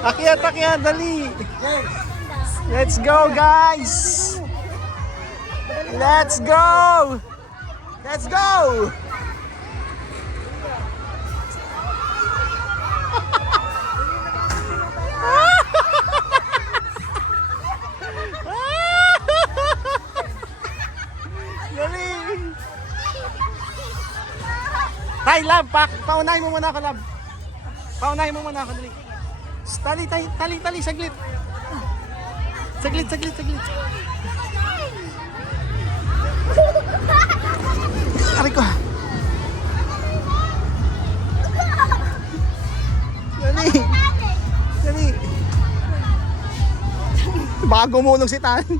Akyat, akyat, dali. Let's go, guys. Let's go. Let's go. Dali. Tay, lab, paunahin mo muna ako, lab. Paunahin mo muna ako, dali. Tali, tali, tali, tali, saglit. Saglit, saglit, saglit. Aray ko. Dali. Dali. Baka gumunog si Tali.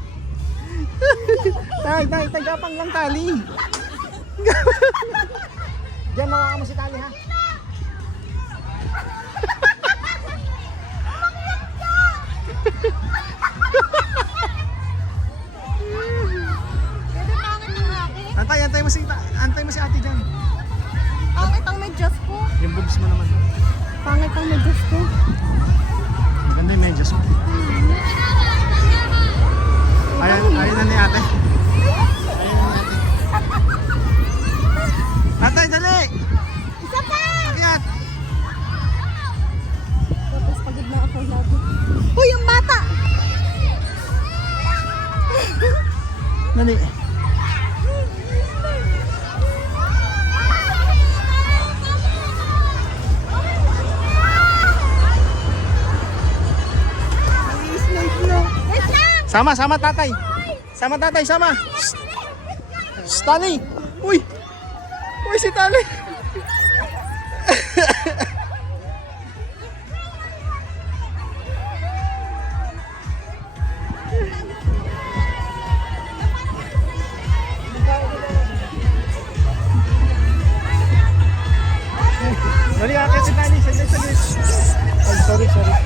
Tay, tay, tagapang lang tali. Diyan mawakan mo si Tali, ha? Antay mo si ate dyan. Pangit ang medyas ko. Yung boobs mo naman. Pangit ang medyas ko. Maganda yung medyas mo. Ayan na ni ate. Ate, dali! Isa pa! Akyat! Tapos pagod na ako lagi. Uy, yung bata! Dali. Sama, sama tatay. Sama tatay, sama. Shh, Tali. Uy. Uy, si Tali. Dali, akit si Tali. Saglit, saglit. Oh, sorry, sorry.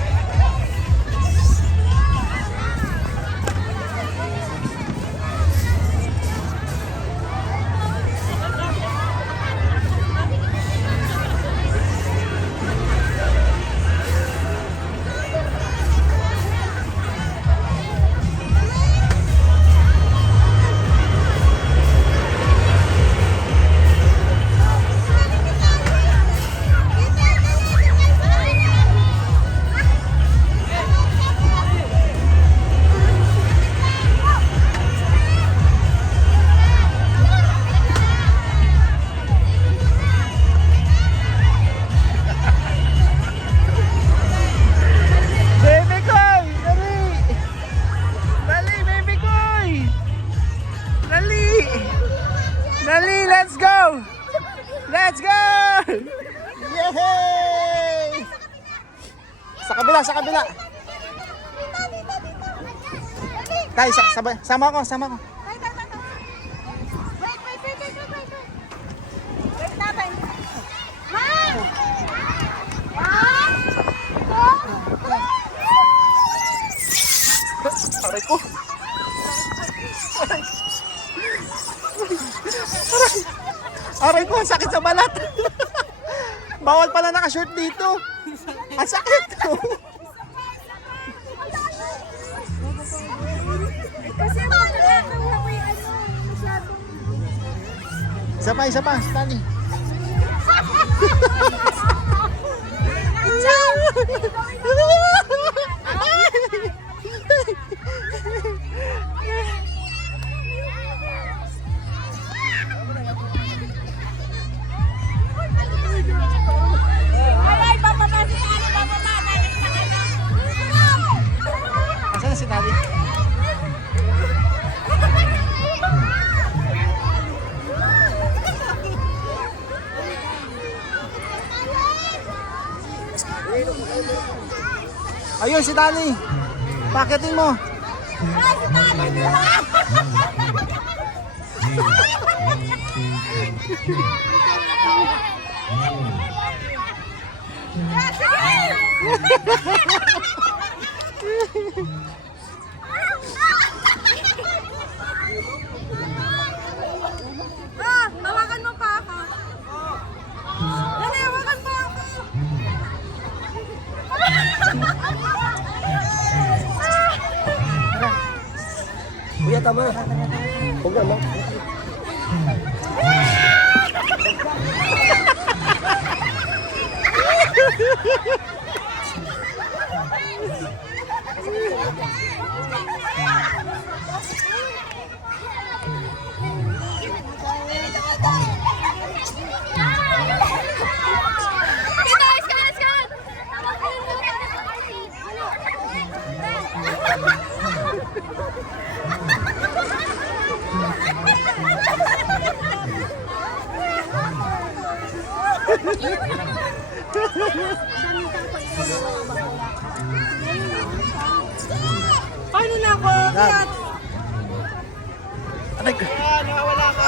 Dali, let's go! Let's go! Yay! Sa kabila, sa kabila. Tay, sabay, sama ko, sama ko. Wait natin. Ma! Aray ko. Aray ko, ang sakit sa balat. Bawal pala naka-shirt dito. Ang sakit. Kasi makakakawa ko yung ano, masyadong... Isa pa, Stanley. Asan si Tali? Ayun si Tali. Paketin mo. Hawakan mo pa ako. Dali, hawakan pa ako. mo. Huwag na. Paano na ako? Kaya Aray ko. Nakawala ka.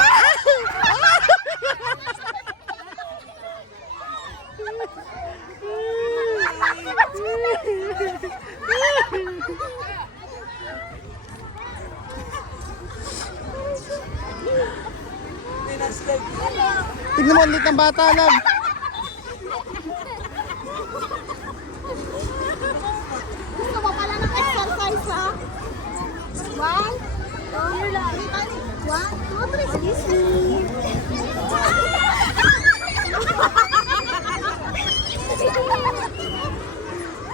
Tignan mo, ang lit ng bata, love. gusto mo pala ng exercise, ha? 1, 2, 3, kiss me.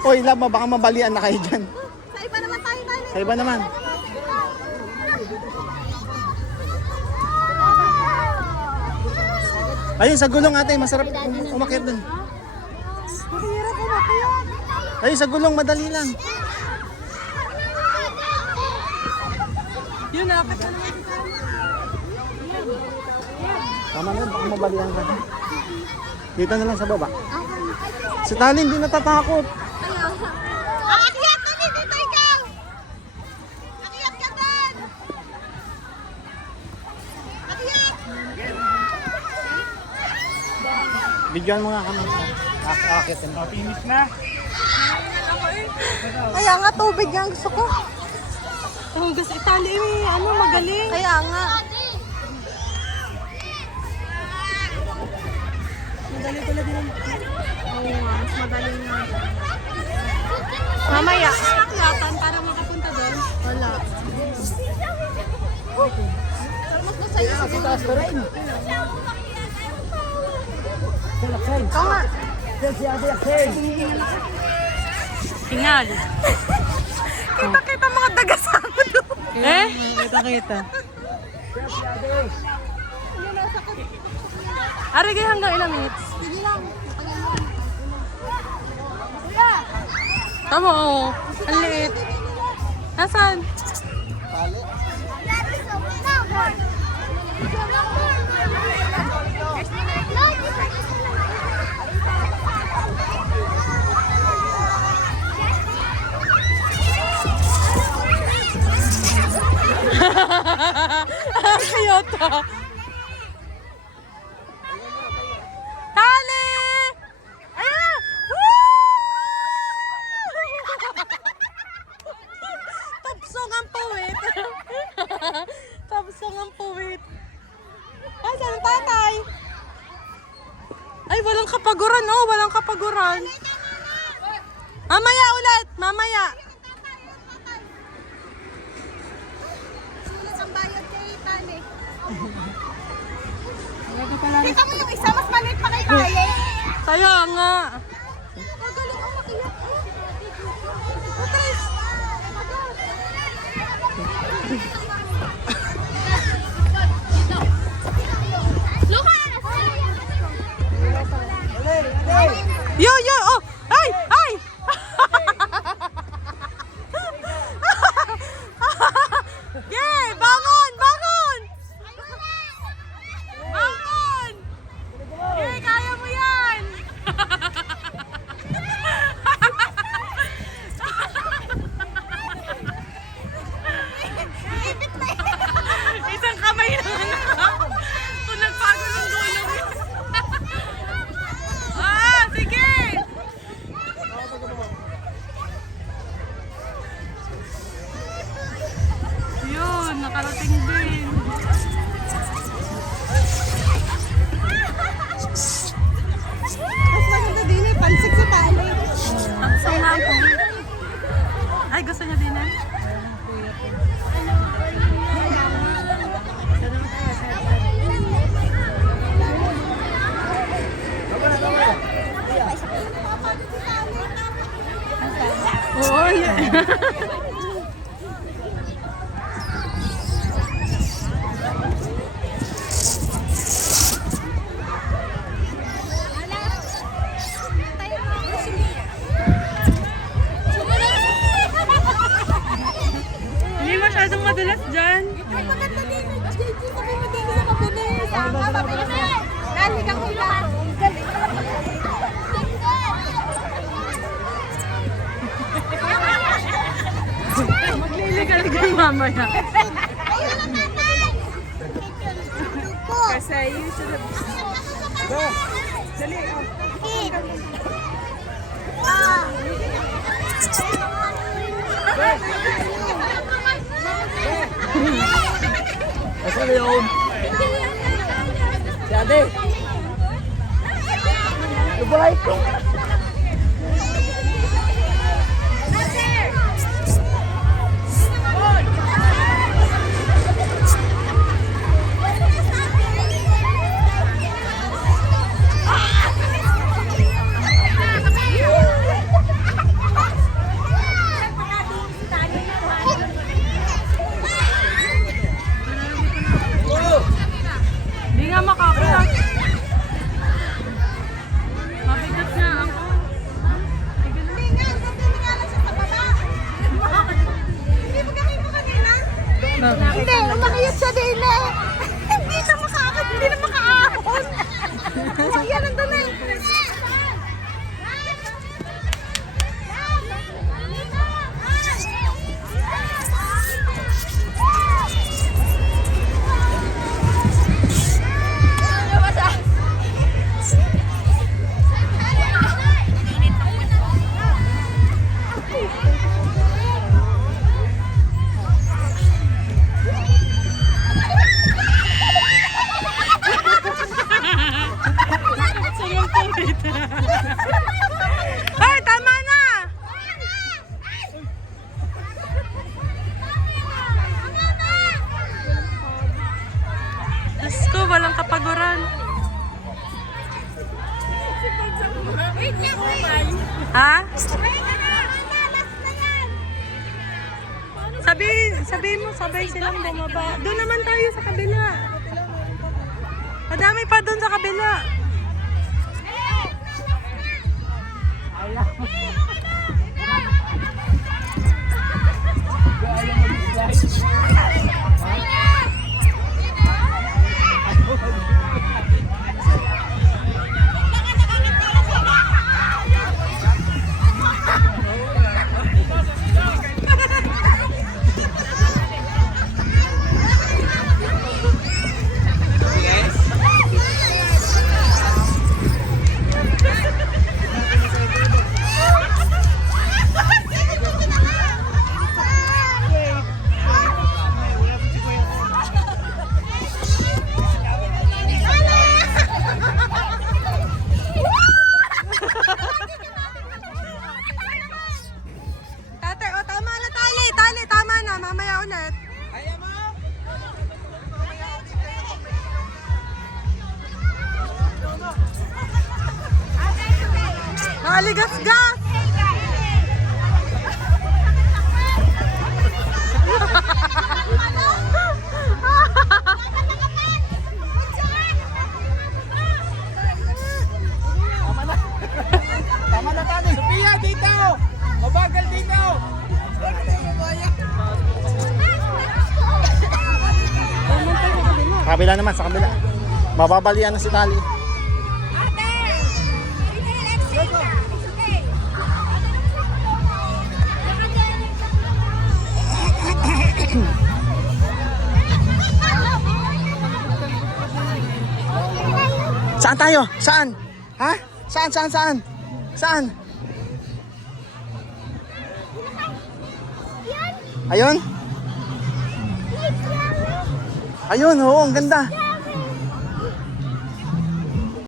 Oy, love, baka mabalian na kayo dyan. Sa iba naman tayo. Sa iba naman. Ayun, sa gulong ate, masarap umakyat dun. Mahirap umakyat. Ayun, sa gulong, madali lang. Yun, nakapit na naman. Tama na, baka mabalian ka. Dito na lang sa baba. Si Tali, hindi natatakot. Akyat ka din dito ikaw! Akyat ka din! Akyat! Bigyan mo nga kami. Akit. Finish na. Kaya nga, tubig nga gusto ko. Ang gusto itali, magaling. Kaya nga. Madali pala din. Oo nga, mas madali nga. Mamaya. Akyatan para makapunta doon. Wala. Mas masaya sa Taas ka rin. Ikaw nga. Si Ate Axel. Tingal. Kita-kita mga dagasama doon. Eh? Kita-kita. Arigay hanggang ilang minutes? Sige lang. Tama oo. Ang liit. Nasaan? Kyoto. Tali! Ayan na! Tapsong ang puwit. Tapsong ang puwit. Ay, saan ang tatay? Ay, walang kapaguran, oh. Walang kapaguran. Mamaya ulit. Mamaya. Sulit ang bayad kay Tali. Kita mo yung isa, mas maliit pa kay Tali. Kaya nga. Magaling ang makiyak. Putres! Yo, oh! Ay! Ay! Yeah! Bangon! Bangon! Bangon! Yeah, kaya mo yan! Isang kamay lang. Kung nagpago ng gulong. Sige! Yun, nakarating din. Mas maganda din eh, pansig sa tali. Pansig nga po. Ay, gusto niya din eh? Galing kang hula. Galing. Magliligal mamaya. Kasi you should have... Dali. Asa na yun? Si ate. Goodbye. Hindi nga makakita. Mabigat nga ako. Hindi nga, sabi nga lang siya sa baba. Hindi mo kami mo kanina? Hindi, umakayot siya din eh. Hindi siya makaakit, hindi na makaahon. Yan, nandun na. Ay, tama na! Diyos ko, walang kapaguran. Ha? Sabihin mo, sabay silang bumaba. Doon naman tayo sa kabila. Madami pa doon sa kabila. Tate, o tama na tali. Tali, tama na. Mamaya ulit. Nakaligas-gas! Tama na tani. Sophia, dito! Mabagal dito! Kabila naman, sa kabila. Mababalian na si Tali. Saan tayo? Saan? Ha? Saan? Saan? Ayun? Ayun, oo, ang ganda.